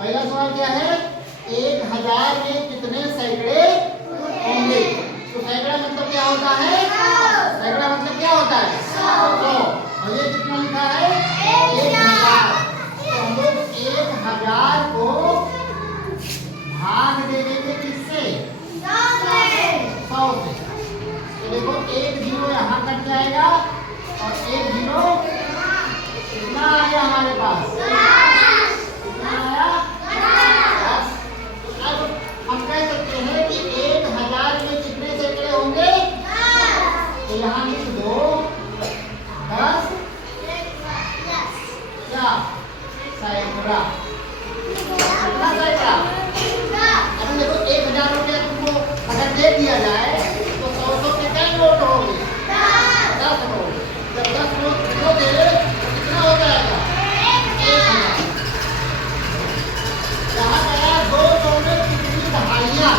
पहला सवाल क्या है, 1000 में कितने सैकड़े होंगे। तो सैकड़ा मतलब क्या होता है, सैकड़ा मतलब क्या होता है 100। और ये कितना लिखा है 1000। तो हम लोग 1000 को भाग दे देंगे किससे 100 से। तो देखो 1 0 यहाँ कट जाएगा और 1 0 कितना आ गया हमारे पास, कितना आया 10। तो अब हम कह सकते हैं कि 1000 में कितने सैकड़े होंगे। तो यहाँ लिख दो 10 क्या सैकड़ा, कितना सैकड़ा। अभी देखो 1000 रुपया तुमको अगर दे दिया जाए तो 100 के कितने नोट होंगे 10 नोट। जब 10 नोट दोगे तो कितना हो जाएगा 1000। यहाँ गया 200 में कितनी दहाइयाँ,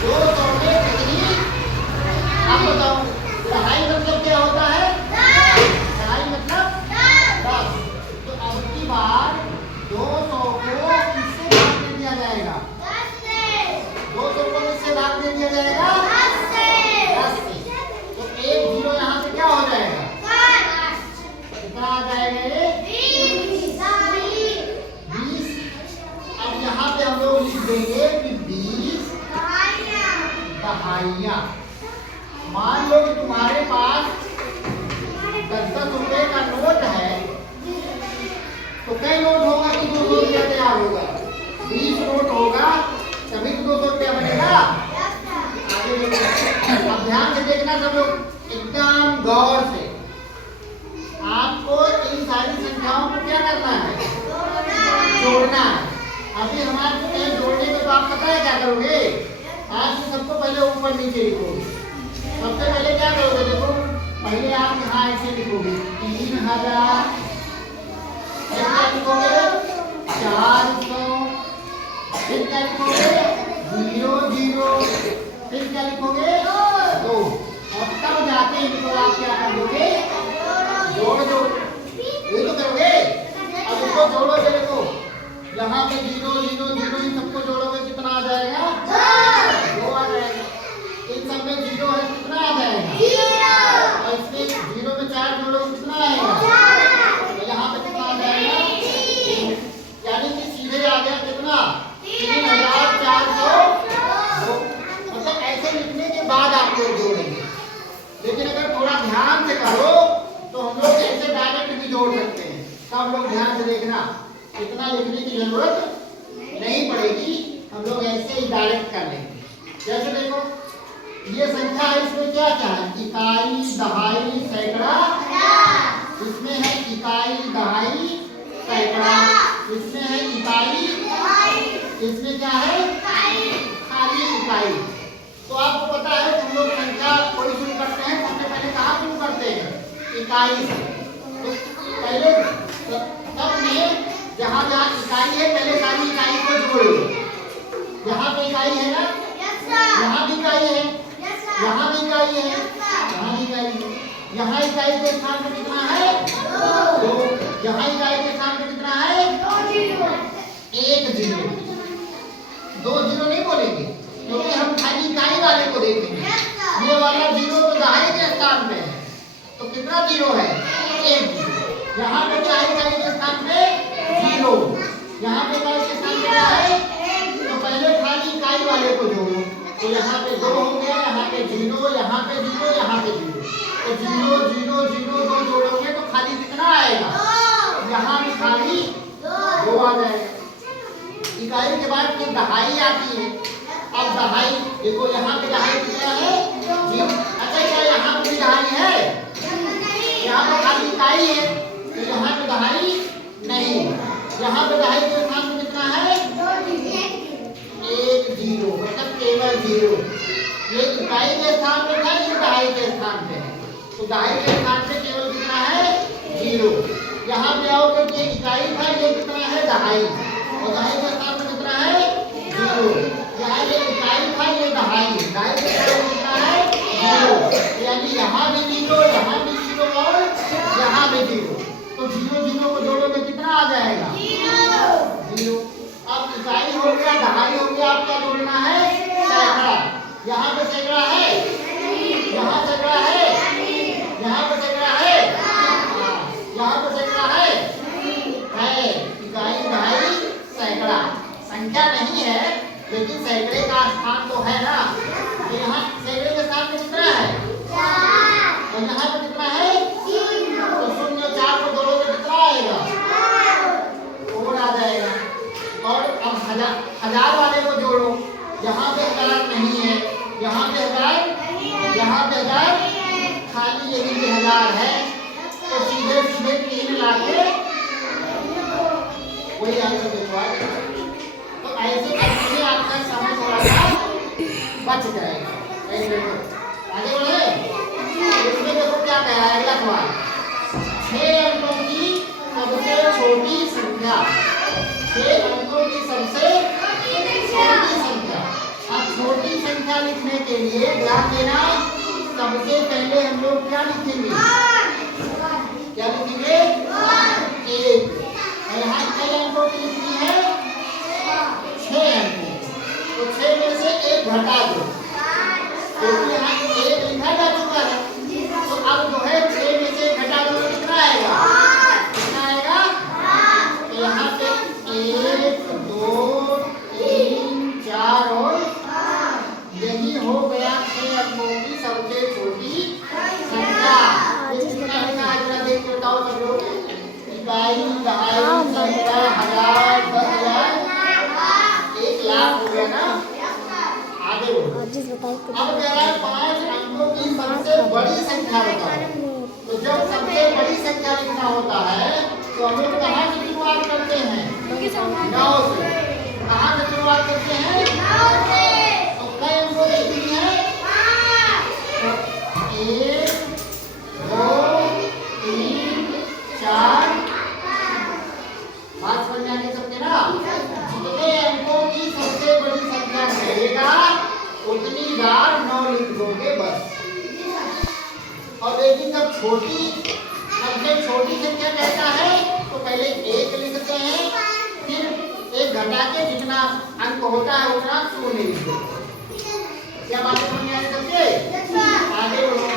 200 में कितनी, आप बताओ दहाई मतलब क्या होता है, दहाई मतलब 10। तो अब की बार 200 को किससे भाग दे दिया जाएगा, 200 को किससे भाग दे दिया जाएगा 10 से। तो 1 0 यहाँ पे क्या हो जाएगा, कितना आ जाएगा ये 20। अब यहाँ पे हम लोग लिख देंगे कि 20 दहाइयाँ। मान लो कि तुम्हारे पास 10-10 रुपए का नोट है, तो कई नोट होगा कि 200 रुपया तैयार होगा, 20 नोट होगा तभी तो 200 रुपया बनेगा। आगे देखो, अब ध्यान से देखना सब लोग एकदम गौर से। आपको इन सारी संख्याओं को क्या करना है, जोड़ना है। अभी हमारे जोड़ने में तो आप पता है क्या करोगे, आज सबको पहले ऊपर नीचे लिखोगे। सबसे पहले क्या करोगे, देखो पहले आप यहाँ ऐसे लिखोगे 3000, फिर क्या लिखोगे 400, फिर क्या लिखोगे 00, फिर क्या लिखोगे 2। और तब जाके इनको आप क्या कर दोगे, जोड़ दो। ये तो करोगे। अब इसको जोड़ोगे, देखो यहाँ पे 0 0 0 इन सबको जोड़ोगे कितना आ जाएगा 2 आ जाएगा। इन सब में 0 है कितना आ जाएगा 0। और इसमें 0 में 4 जोड़ोगे कितना आएगा, तो यहाँ पे कितना आ जाएगा 3। यानी कि सीधे आ गया कितना 3402। मतलब ऐसे लिखने के बाद आप लोग जोड़ेंगे। लेकिन अगर थोड़ा ध्यान से करो तो हम लोग ऐसे डायरेक्ट भी जोड़ सकते हैं। सब लोग ध्यान से देखना, इतना लिखने की जरूरत नहीं पड़ेगी, हम लोग ऐसे ही डायरेक्ट कर लेंगे। जैसे देखो ये संख्या है, इसमें क्या क्या है, इकाई दहाई सैकड़ा, इसमें है इकाई दहाई सैकड़ा, इसमें है इकाई, इसमें क्या है खाली इकाई। तो आपको पता है हम लोग संख्या कोई शुरू करते हैं सबसे पहले कहाँ शुरू करते हैं, इकाई से। तो पहले सब में जहाँ जहाँ इकाई है पहले सारी इकाई को जोड़ो। यहाँ पे इकाई है ना, यहाँ भी इकाई है, यहाँ भी इकाई है, यहाँ भी इकाई है। यहाँ इकाई के स्थान पे कितना है 2, यहाँ इकाई के स्थान पे कितना है 1 0। 2 0 नहीं बोलेंगे क्योंकि हम खाली इकाई वाले को देखेंगे। ये वाला 0 तो दहाई के स्थान पे है, तो कितना 0 है 1 0। यहाँ पे क्या है इकाई के स्थान पे 0, यहाँ पे इकाई के स्थान पे क्या है, तो पहले खाली इकाई वाले को जोड़ो। तो यहाँ पे 2 हो गया, यहाँ पे 0, यहाँ पे 0, यहाँ पे 0। तो 0 0 0 2 जोड़ोगे तो खाली कितना आएगा, यहाँ भी खाली 2 आ जाएगा। इकाई के बाद फिर दहाई आती है। अब दहाई देखो यहाँ पे दहाई कितना है 0। अच्छा क्या यहाँ पे दहाई है, यहाँ पे खाली इकाई है, तो यहाँ पे दहाई नहीं। यहाँ पे दहाई के स्थान पे कितना है 1 0, मतलब केवल 0। ये इकाई के स्थान पे था, ये दहाई के स्थान पे है, तो दहाई के स्थान पे केवल कितना है 0। यहाँ पे आओगे कि इकाई था, ये कितना है दहाई, और दहाई के स्थान पे कितना है 0। यहाँ ये इकाई था, ये दहाई, दहाई के स्थान पे कितना है 0। यानी यहाँ भी 0, यहाँ भी 0 और यहाँ भी 0। तो 0 0 को जोड़ोगे कितना आ जाएगा 0। संख्या नहीं है, लेकिन सैकड़े का स्थान तो है ना। तो यहाँ सैकड़े के स्थान में कितना है? 4। और यहाँ पे कितना है? 3। तो 0 4 को जोड़ो तो कितना आएगा? 4 आ जाएगा। और अब हजार वाले को जोड़ो, यहाँ पे 1000 नहीं है, यहाँ पे 1000, यहाँ पे 1000 खाली, यदि 1000 है तो सीधे सीधे 3 लाके वही आंसर देखो। तो ऐसे करके आपका समय थोड़ा सा बच जाएगा। आगे बढ़े। इसमें देखो क्या कह रहा है अगला सवाल। 6 अंकों की सबसे छोटी संख्या, 6 अंकों की सबसे छोटी संख्या। अब छोटी संख्या लिखने के लिए ध्यान देना, सबसे पहले हम लोग क्या लिखेंगे? क्या लिखेंगे? 1। यहाँ कई अंकों की लिखनी है? 6 अंकों। तो 6 में से 1 घटा दो, क्योंकि यहाँ 1 लिखा जा चुका है। तो अब जो है 6 में से घटा दो तो कितना आएगा? कितना आएगा? तो यहाँ पे 1 2 3 4 और यही हो गया 6 अंकों की सबसे छोटी संख्या। ये कितना लिखा है जरा देख के बताओ सब लोग। इकाई, दहाई, सैकड़ा, हजार, 10,000, 1 लाख हो गया ना। आगे बढ़ो। अब कह रहा है 5 अंकों की सबसे बड़ी संख्या बताओ। तो जब सबसे बड़ी संख्या लिखना होता है तो हम लोग कहाँ से शुरुआत करते हैं? 9 से। कहाँ से शुरुआत करते हैं? 9 से। तो कई अंकों की लिखनी है? 1 2 3 4। बात समझ में आगे सबके ना। जितने अंकों की सबसे बड़ी संख्या रहेगा उतनी बार 9 लिख दोगे बस। और लेकिन जब सबसे छोटी संख्या कहता है तो पहले 1 लिखते हैं, फिर 1 घटा के जितना अंक होता है उतना 0 लिख दो। क्या बात समझ में आगे सबके? आगे बढ़ो।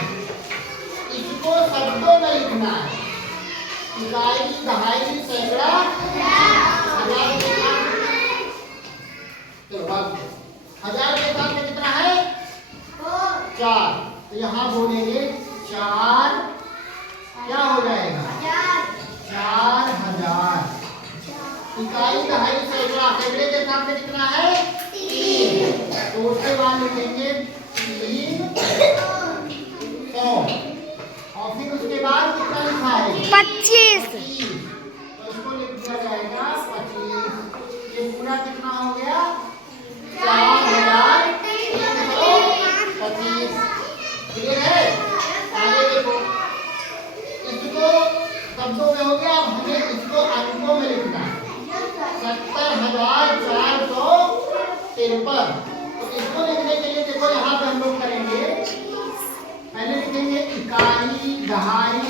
इसको शब्दों में लिखना है। इकाई, दहाई, सैकड़ा, हजार के साथ। चलो बात, 1000 के साथ में कितना है? 4। तो यहाँ बोलेंगे 4, क्या हो जाएगा? 4000। इकाई, दहाई, सैकड़ा, सैकड़े के साथ में कितना है? 3। तो उसके बाद लिखेंगे 3 100। और फिर उसके बाद कितना लिखा है? 25। तो इसको लिख दिया जाएगा 25। ये पूरा कितना हो गया? 4025। क्लियर है? आगे देखो, इसको शब्दों में हो गया। अब हमें इसको अंकों में लिखना है। 70,453। तो इसको लिखने के लिए देखो यहाँ पे हम लोग करेंगे, पहले लिखेंगे इकाई, दहाई,